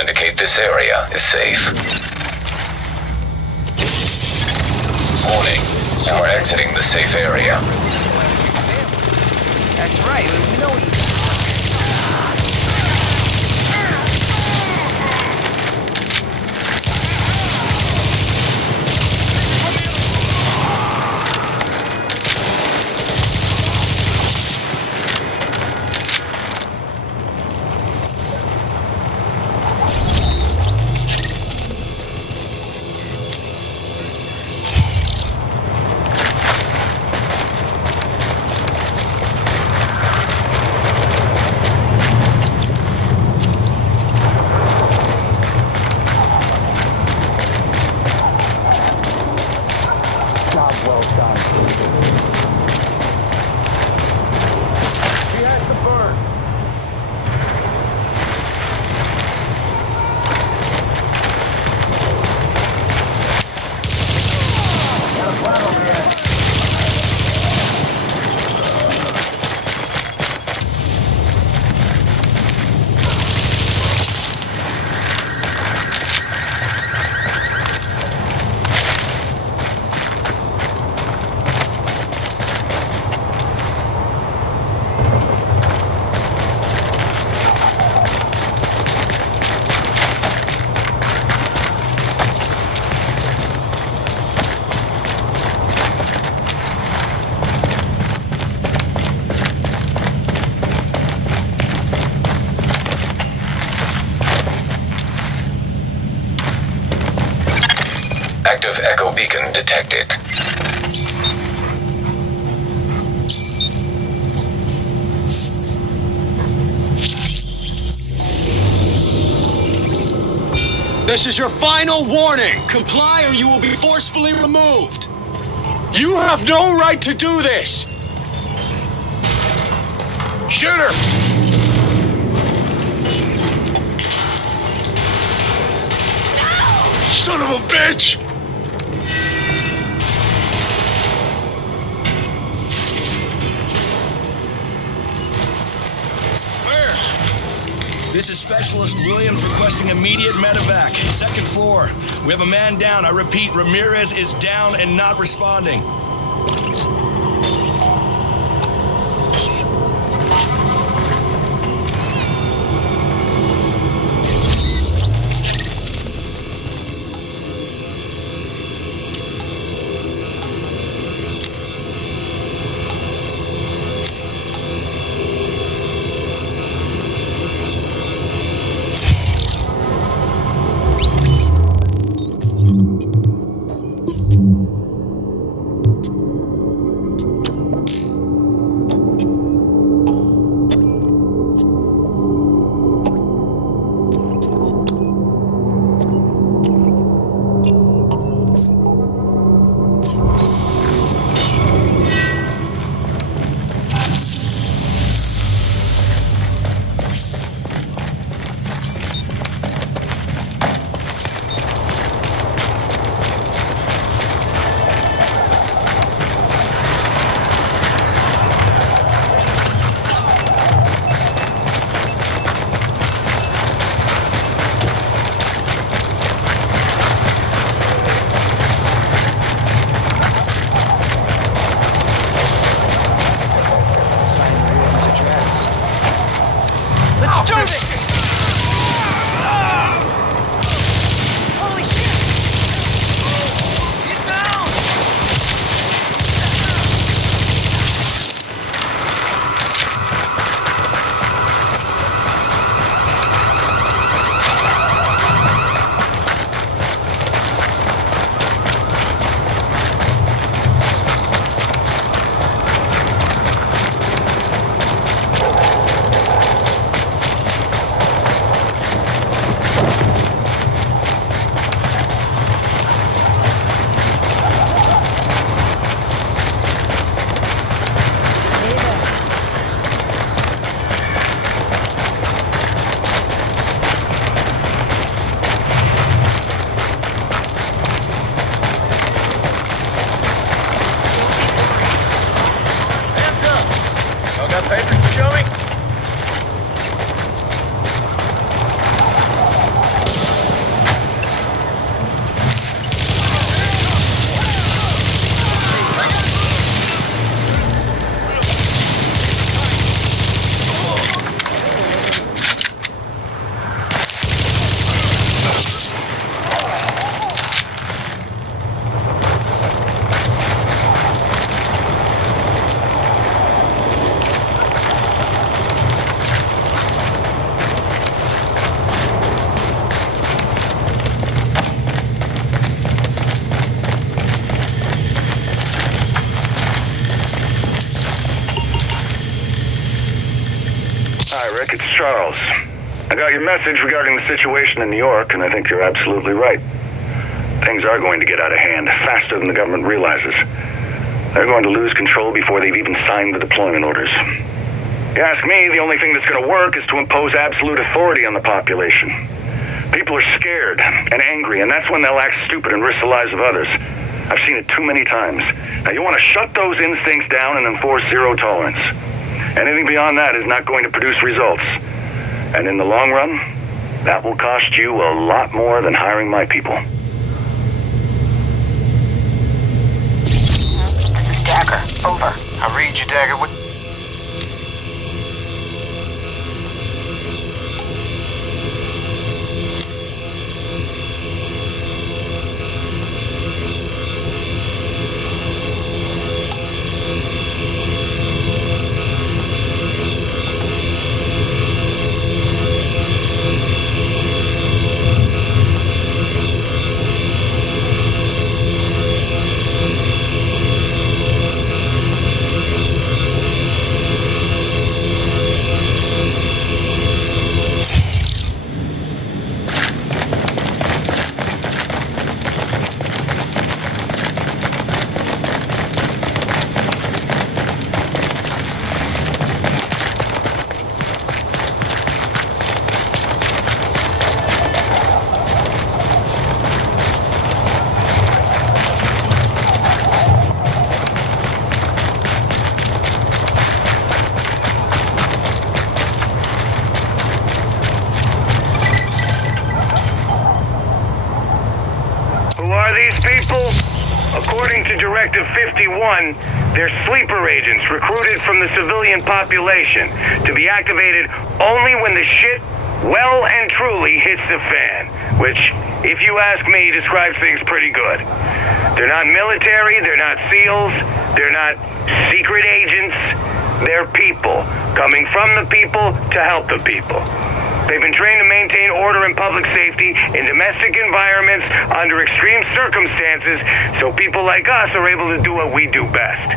indicate this area is safe. Warning, now we're exiting the safe area. That's right, we know you. Active echo beacon detected. This is your final warning. Comply or you will be forcefully removed. You have no right to do this! Shoot her! No! Son of a bitch! This is Specialist Williams requesting immediate medevac. Second floor. We have a man down. I repeat, Ramirez is down and not responding. Charles. I got your message regarding the situation in New York, and I think you're absolutely right. Things are going to get out of hand faster than the government realizes. They're going to lose control before they've even signed the deployment orders. You ask me, the only thing that's going to work is to impose absolute authority on the population. People are scared and angry, and that's when they'll act stupid and risk the lives of others. I've seen it too many times. Now, you want to shut those instincts down and enforce zero tolerance. Anything beyond that is not going to produce results. And in the long run, that will cost you a lot more than hiring my people. Dagger, over. I read you, Dagger. What? According to Directive 51, they're sleeper agents recruited from the civilian population to be activated only when the shit well and truly hits the fan, which, if you ask me, describes things pretty good. They're not military, they're not SEALs, they're not secret agents, they're people, coming from the people to help the people. They've been trained to maintain order and public safety in domestic environments under extreme circumstances, so people like us are able to do what we do best.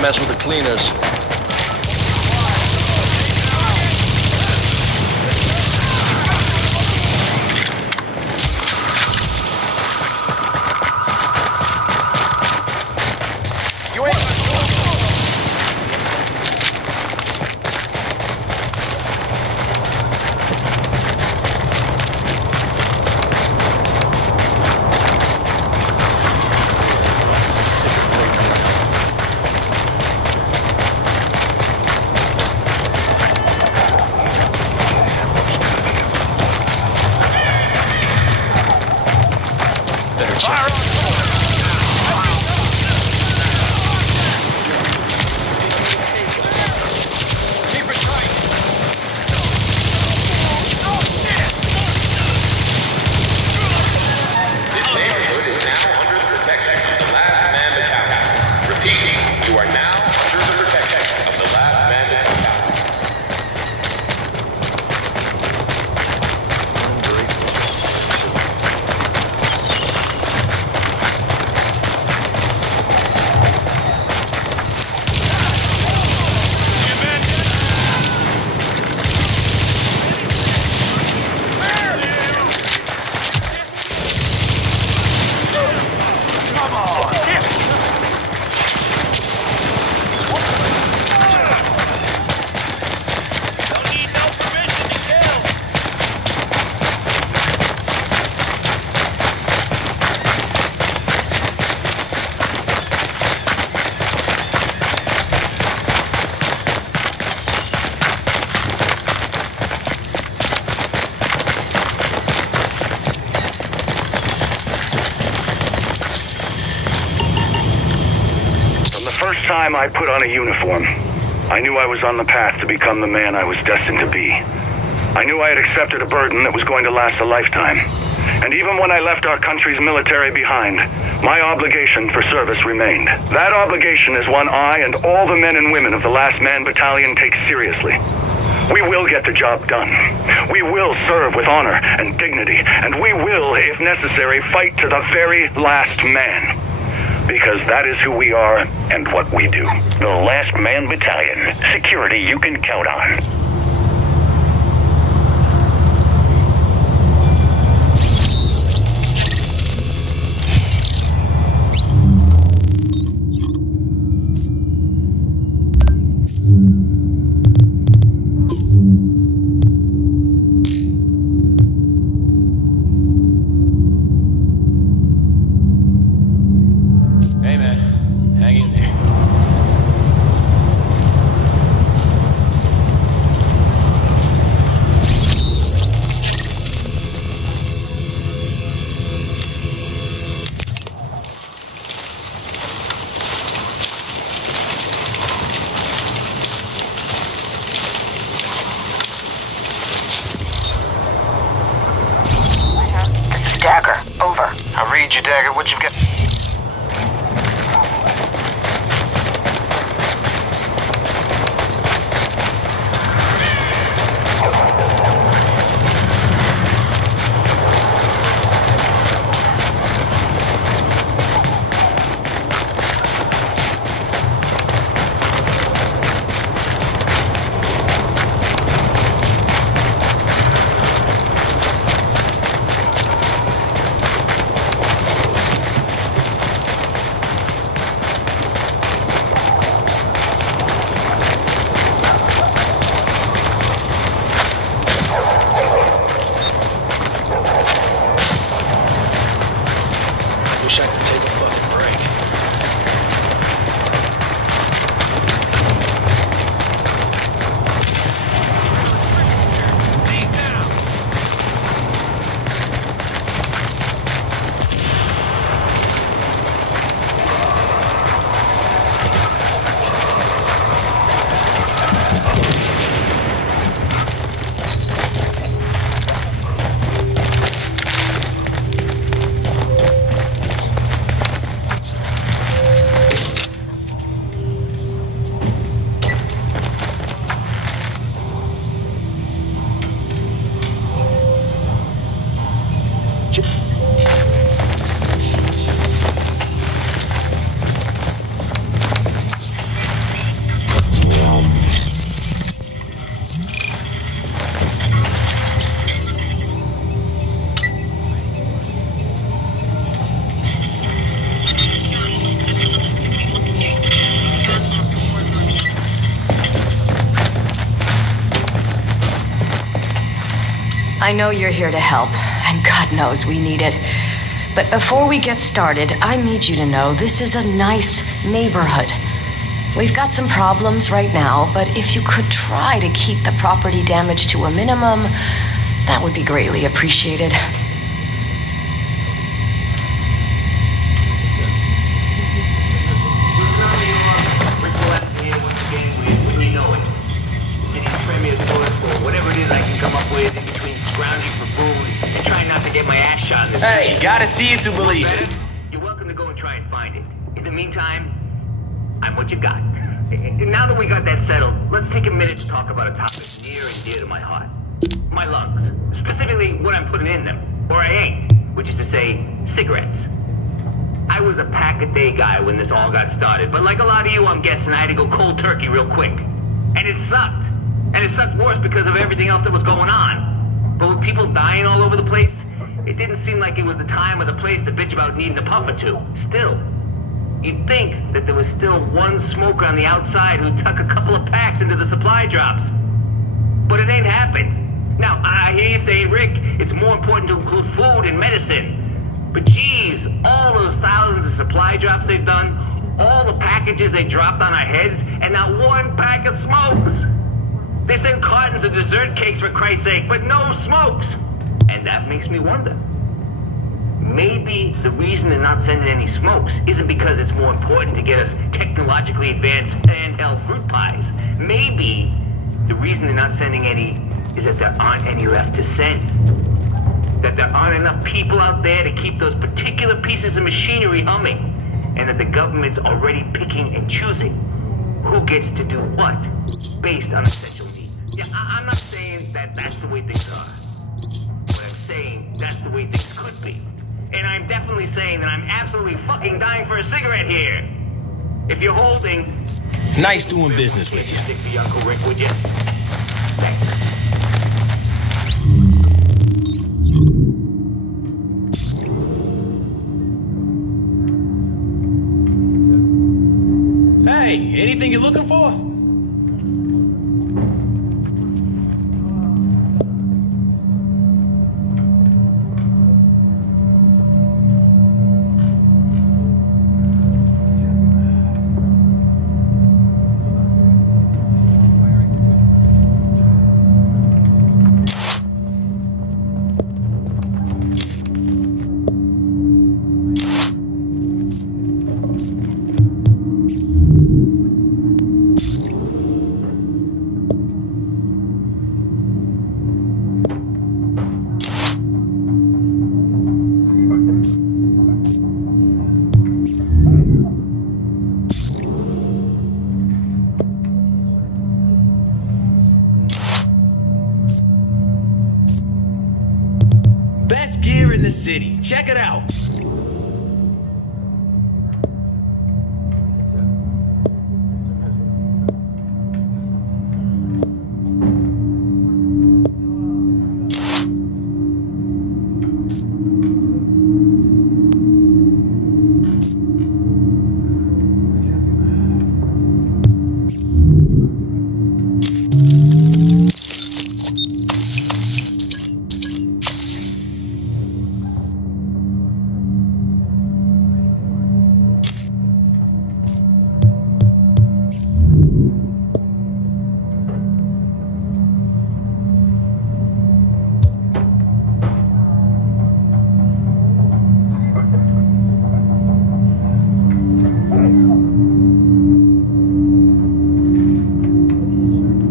Mess with the cleaners. time I put on a uniform, I knew I was on the path to become the man I was destined to be. I knew I had accepted a burden that was going to last a lifetime. And even when I left our country's military behind, my obligation for service remained. That obligation is one I and all the men and women of the Last Man Battalion take seriously. We will get the job done. We will serve with honor and dignity, and we will, if necessary, fight to the very last man. Because that is who we are and what we do. The Last Man Battalion. Security you can count on. Hey, man. Hang in there. This is Dagger. Over. I read you, Dagger. What you've got? Wish I could take a fucking break. I know you're here to help, and God knows we need it. But before we get started, I need you to know this is a nice neighborhood. We've got some problems right now, but if you could try to keep the property damage to a minimum, that would be greatly appreciated. Whatever it is I can come up with in between scrounging for food and trying not to get my ass shot in this. Hey, gotta see it to believe it. You're welcome to go and try and find it. In the meantime, I'm what you got. Now that we got that settled, let's take a minute to talk about a topic near and dear to my heart. My lungs. Specifically, what I'm putting in them. Or I ain't. Which is to say, cigarettes. I was a pack-a-day guy when this all got started, but like a lot of you, I'm guessing I had to go cold turkey real quick. And it sucked. And it sucked worse because of everything else that was going on. But with people dying all over the place, it didn't seem like it was the time or the place to bitch about needing a puff or two. Still, you'd think that there was still one smoker on the outside who'd tuck a couple of packs into the supply drops. But it ain't happened. Now, I hear you say, Rick, it's more important to include food and medicine. But geez, all those thousands of supply drops they've done, all the packages they dropped on our heads, and not one pack of smokes. They sent cartons of dessert cakes for Christ's sake, but no smokes. And that makes me wonder. Maybe maybe the reason they're not sending any smokes isn't because it's more important to get us technologically advanced handheld fruit pies. Maybe the reason they're not sending any is that there aren't any left to send. That there aren't enough people out there to keep those particular pieces of machinery humming. And that the government's already picking and choosing who gets to do what based on essential needs. Yeah, I'm not saying that that's the way things are. But I'm saying that's the way things could be. And I'm definitely saying that I'm absolutely fucking dying for a cigarette here. If you're holding... Nice doing business with you. Stick to your Uncle Rick, would you? Thanks. Hey, anything you're looking for? Best gear in the city. Check it out.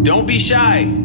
Don't be shy.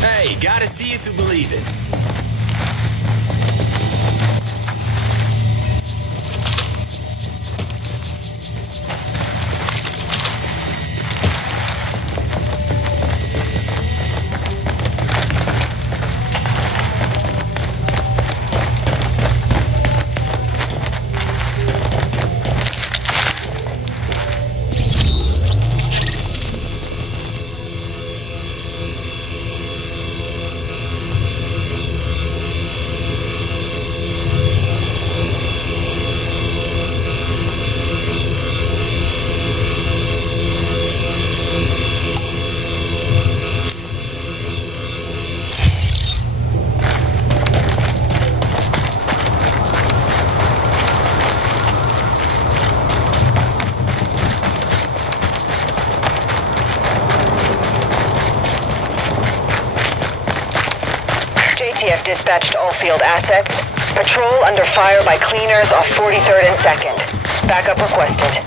Hey, gotta see it to believe it. JTF dispatched all field assets. Patrol under fire by cleaners off 43rd and 2nd. Backup requested.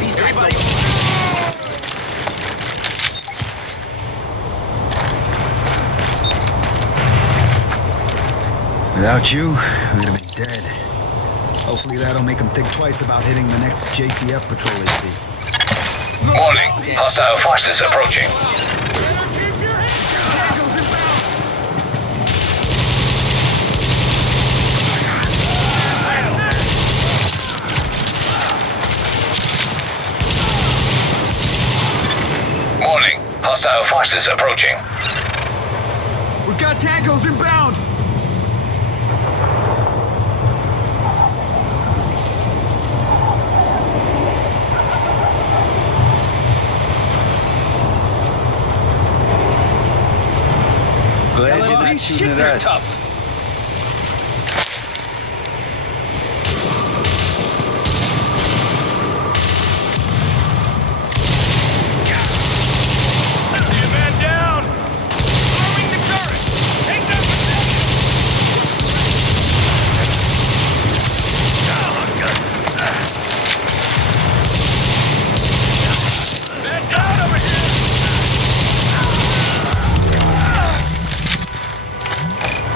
These guys don't... Without you, we would have been dead. Hopefully that'll make them think twice about hitting the next JTF patrol they see. Warning. Hostile forces approaching. Warning. Hostile forces approaching. We've got tankos inbound! Glad you're not shooting at us. Tough.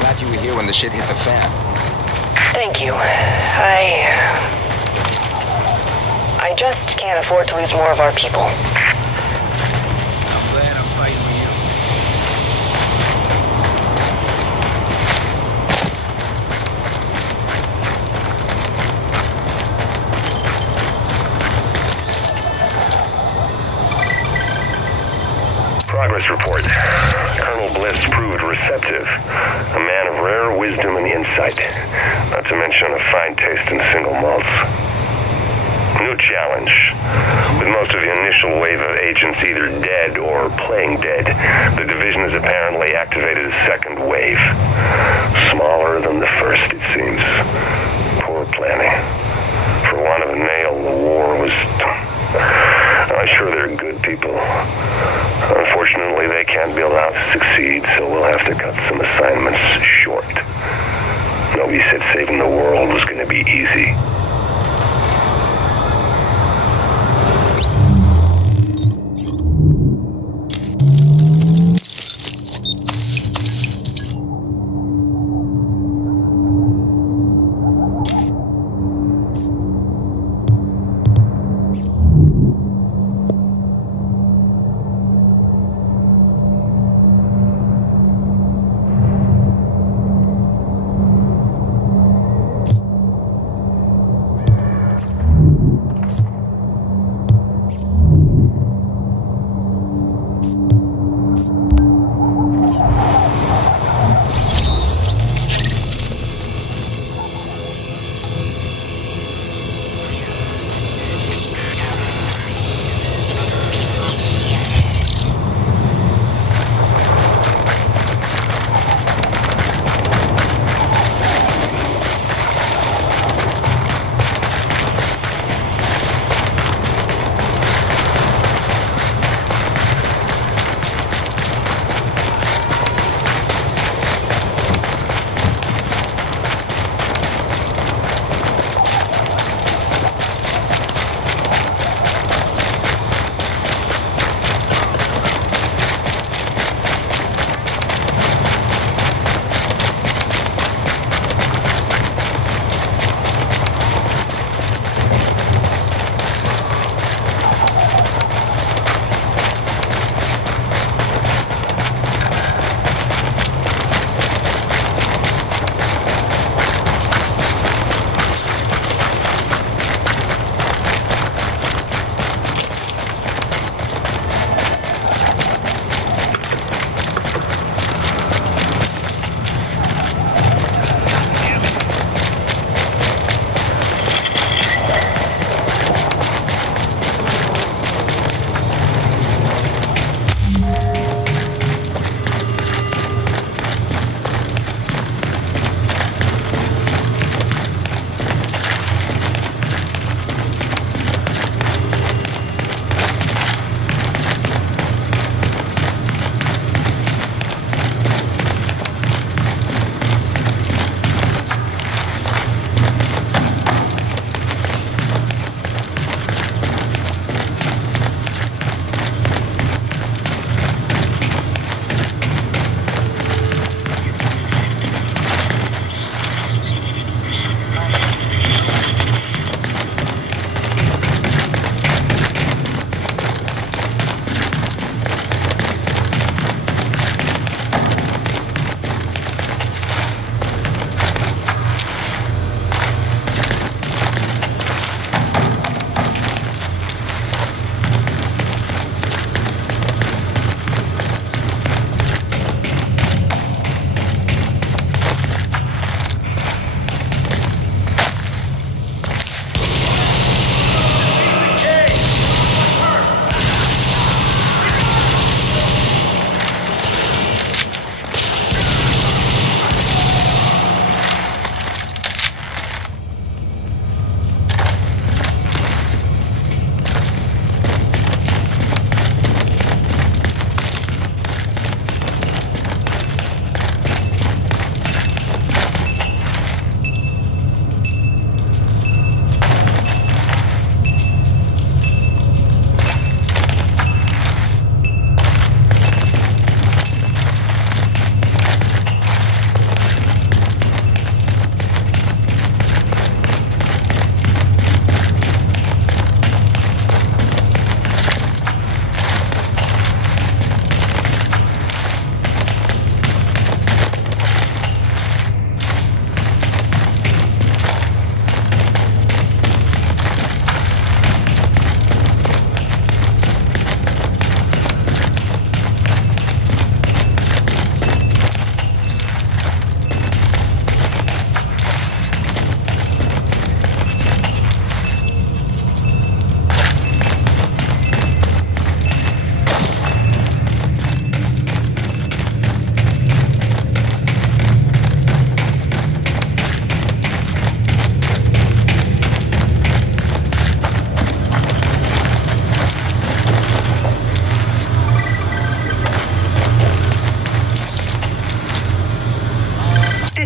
Glad you were here when the shit hit the fan. Thank you. I just can't afford to lose more of our people. I'm glad I'm fighting with you. Progress report. Colonel Bliss proved receptive. A man of rare wisdom and insight. Not to mention a fine taste in single malts. New challenge. With most of the initial wave of agents either dead or playing dead, the division has apparently activated a second wave. Smaller than the first, it seems. Poor planning. For want of a nail, the war was... I'm sure they're good people. Unfortunately, they can't be allowed to succeed, so we'll have to cut some assignments short. Nobody said saving the world was going to be easy.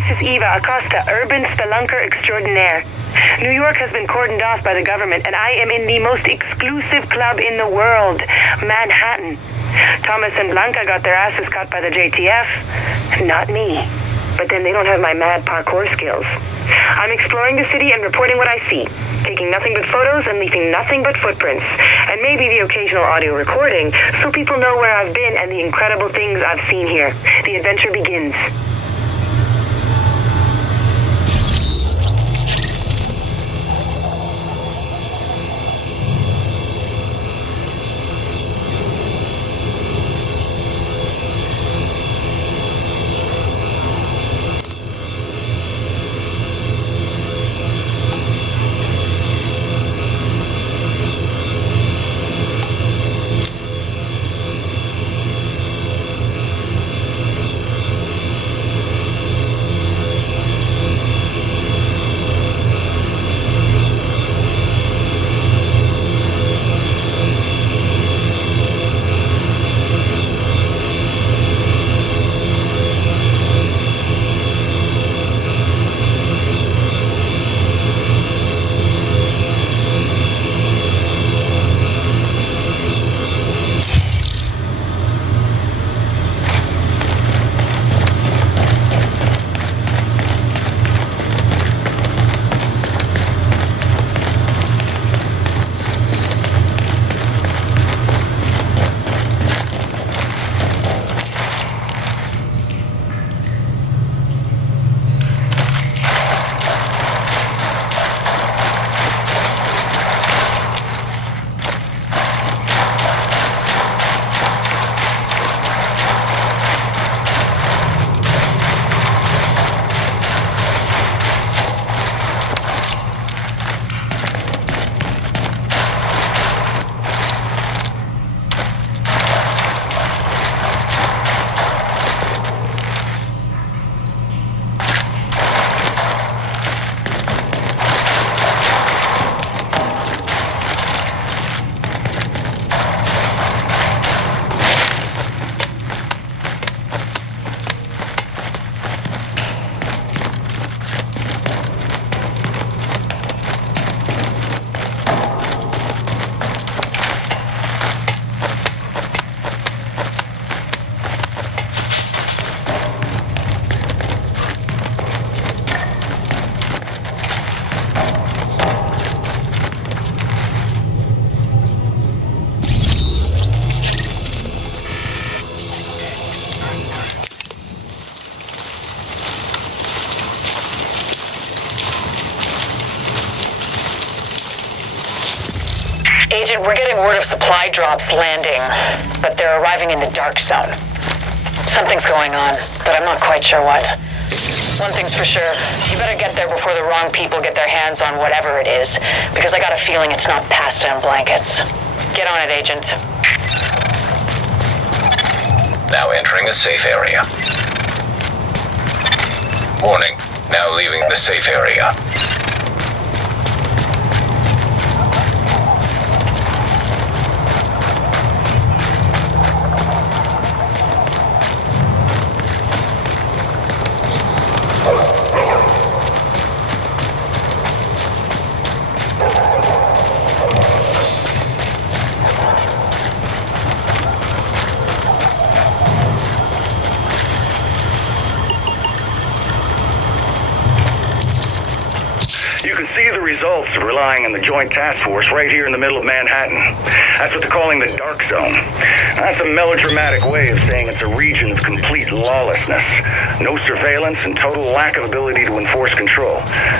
is Eva Acosta, urban spelunker extraordinaire. New York has been cordoned off by the government, and I am in the most exclusive club in the world, Manhattan. Thomas and Blanca got their asses cut by the JTF. Not me. But then they don't have my mad parkour skills. I'm exploring the city and reporting what I see, taking nothing but photos and leaving nothing but footprints, and maybe the occasional audio recording, so people know where I've been and the incredible things I've seen here. The adventure begins. Agent, we're getting word of supply drops landing, but they're arriving in the dark zone. Something's going on, but I'm not quite sure what. One thing's for sure, you better get there before the wrong people get their hands on whatever it is, because I got a feeling it's not pasta and blankets. Get on it, Agent. Now entering a safe area. Warning, now leaving the safe area. See the results of relying on the Joint Task Force right here in the middle of Manhattan. That's what they're calling the Dark Zone. That's a melodramatic way of saying it's a region of complete lawlessness. No surveillance and total lack of ability to enforce control.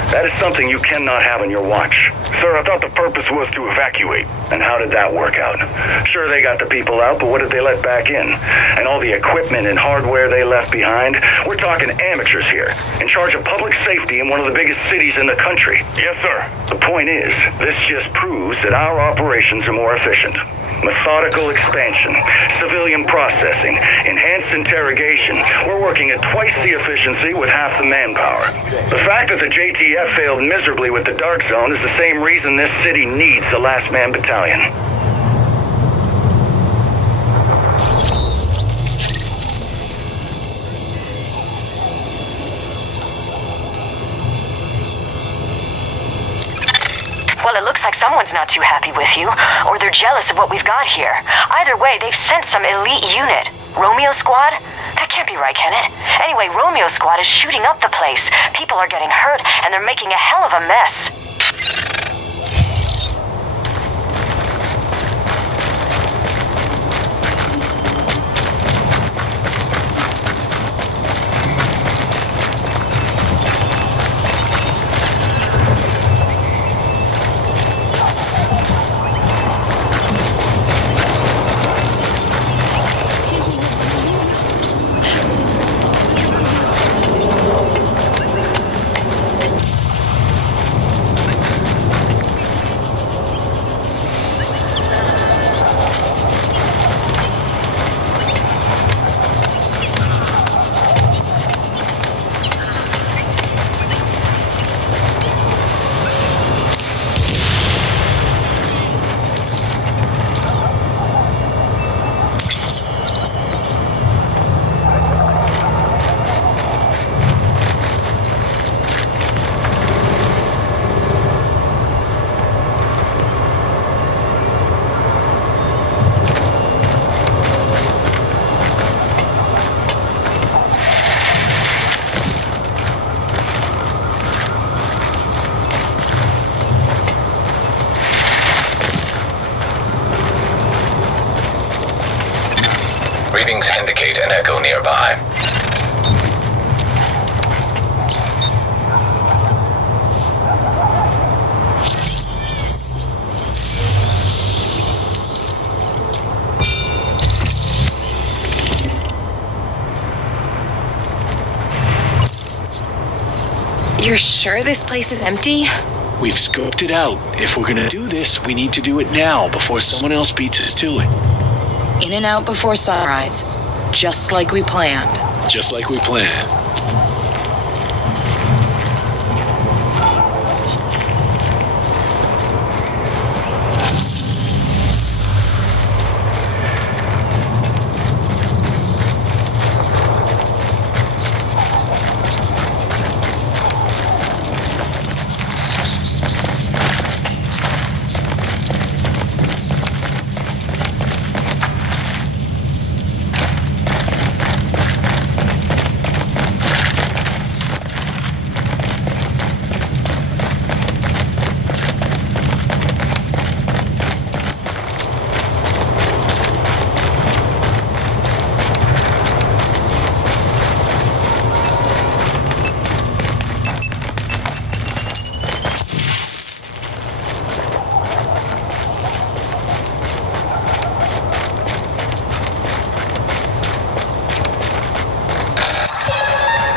That is something you cannot have on your watch. Sir, I thought the purpose was to evacuate. And how did that work out? Sure, they got the people out, but what did they let back in? And all the equipment and hardware they left behind? We're talking amateurs here, in charge of public safety in one of the biggest cities in the country. Yes, sir. The point is, this just proves that our operations are more efficient. Methodical expansion, civilian processing, enhanced interrogation. We're working at twice the efficiency with half the manpower. The fact that the JTF failed miserably with the Dark Zone is the same reason this city needs the Last Man Battalion. Well, it looks like someone's not too happy with you, or they're jealous of what we've got here. Either way, they've sent some elite unit. Romeo Squad? That can't be right, can it? Anyway, Romeo Squad is shooting up the place. People are getting hurt, and they're making a hell of a mess. Readings indicate an echo nearby. You're sure this place is empty? We've scoped it out. If we're gonna do this, we need to do it now before someone else beats us to it. In and out before sunrise. Just like we planned. Just like we planned.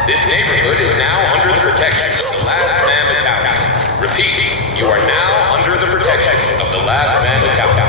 This neighborhood is now under the protection of the Last Man Battalion. Repeat, you are now under the protection of the Last Man Battalion.